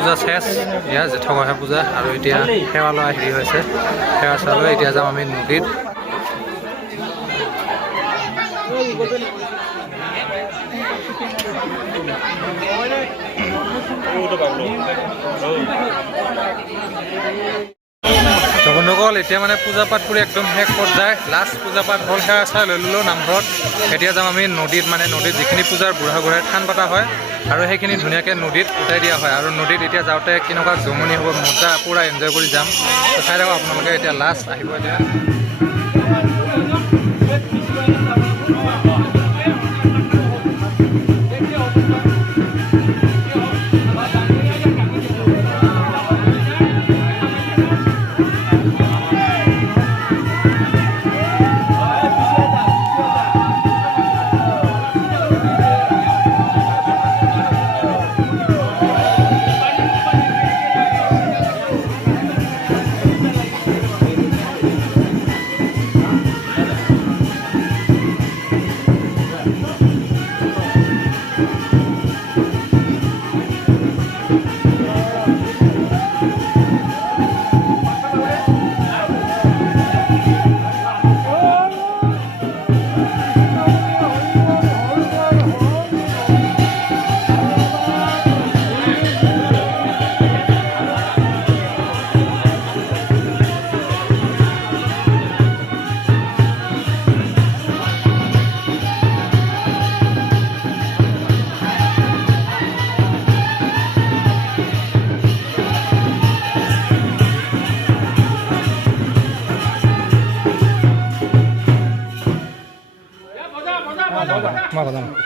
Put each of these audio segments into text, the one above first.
পূজা শেষ এয়া জেঠগড়া পূজা আৰু এতিয়া সেৱা লোৱা হেৰি হৈছে সেৱা চালৈ এতিয়া যাম আমি নদীত বন্ধুসকল এতিয়া মানে পূজা পাঠ কৰি একদম শেষ পৰ্যায় লাষ্ট পূজা পাঠ হ'ল সেৱা চাই লৈ ল'লোঁ নামঘৰত এতিয়া যাম আমি নদীত মানে নদীত যিখিনি পূজাৰ বুঢ়াগোহাঁইৰ থান পতা হয় আৰু সেইখিনি ধুনীয়াকৈ নদীত উঠাই দিয়া হয় আৰু নদীত এতিয়া যাওঁতে কেনেকুৱা জমনি হ'ব মজা পূৰা এনজয় কৰি যাম চাই থাকক আপোনালোকে এতিয়া লাষ্ট আহিব এতিয়া Makan.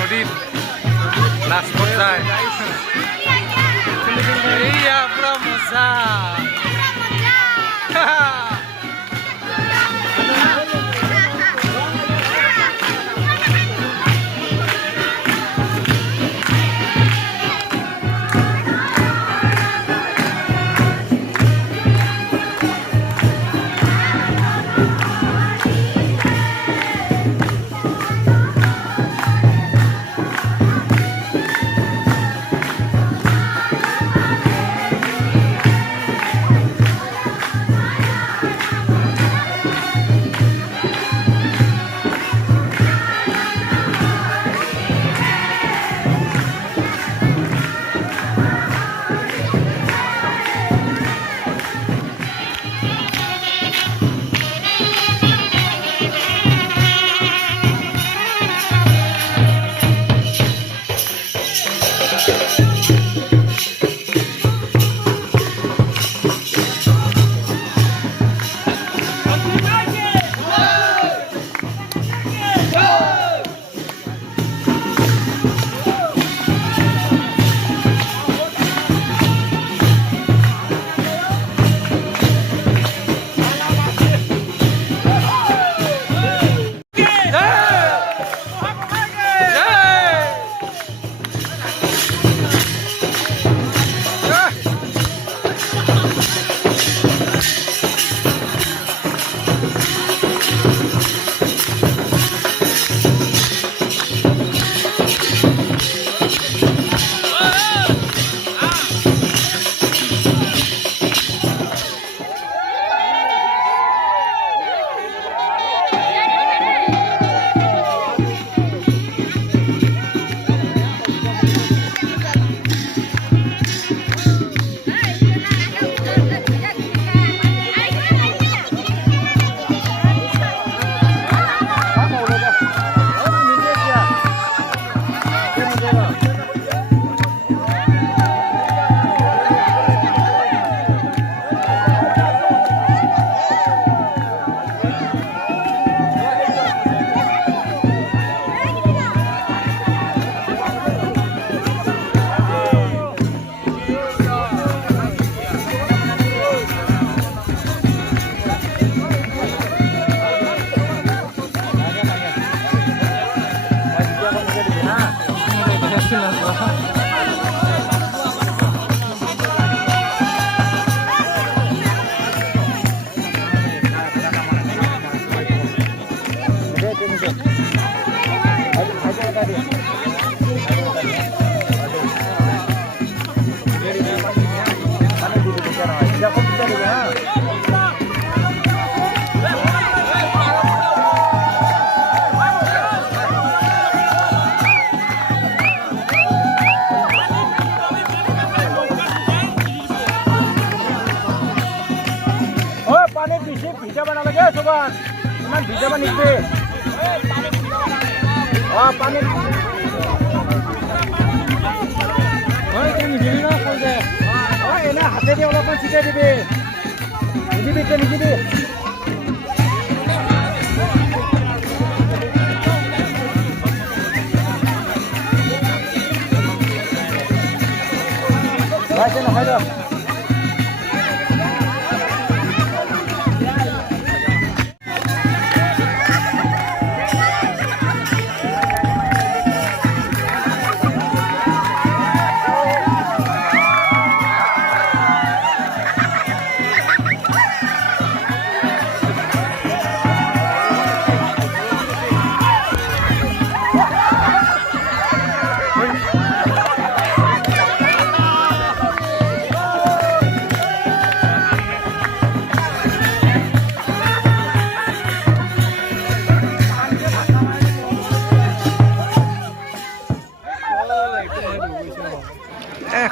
নদীত লাষ্ট পৰ্যায় এইয়া পুৰা মজা पानी भिजा बना लगे सुबह इमान भिजा निकले पानी एने हाथे दी अलग छिटाई दिबी निजिबी के निजिबी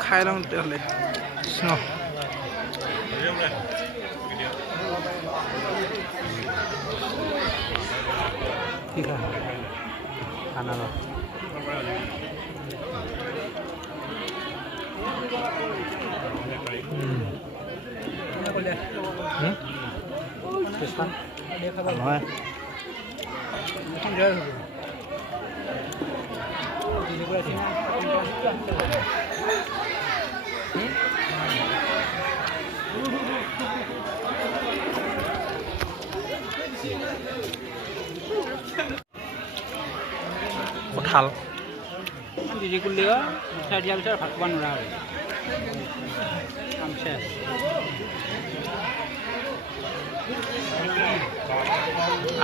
খাই লওঁ তেতিয়াহ'লে কি খা খানা ল নহয় কঁঠাল দিদি কুলিও চাই দিয়াৰ পিছত ভাত খোৱা নোৱাৰা আৰু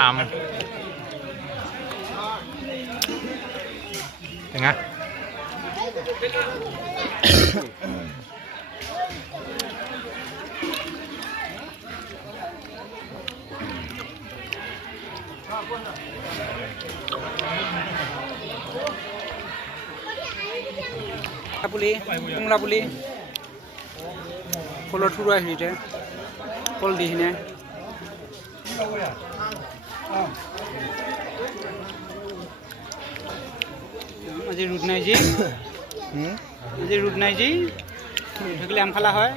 আম টেঙা পুলি কুমড়া পুলি কলৰ থুৰুৱা হেৰিতে কল দি কিনে আজি ৰ'দ নাই যি থাকিলে আম খালা হয়